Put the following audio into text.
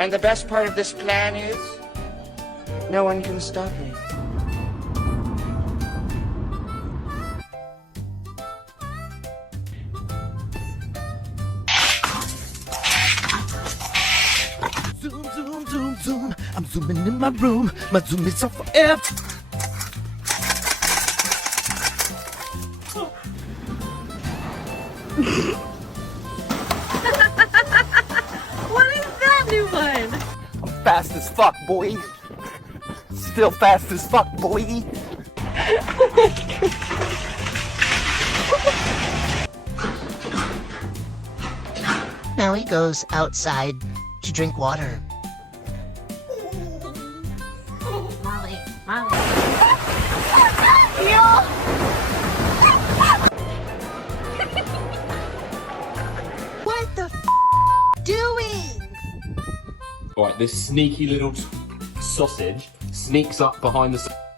And the best part of this plan is, no one can stop me. Zoom, zoom, zoom, zoom. I'm zooming in my room. My zoom is off forever. What is that new one? I'm fast as fuck, boy. Still fast as fuck, boy. Now he goes outside to drink water. Molly, Molly. What the doing? Alright, this sneaky little sausage sneaks up behind the...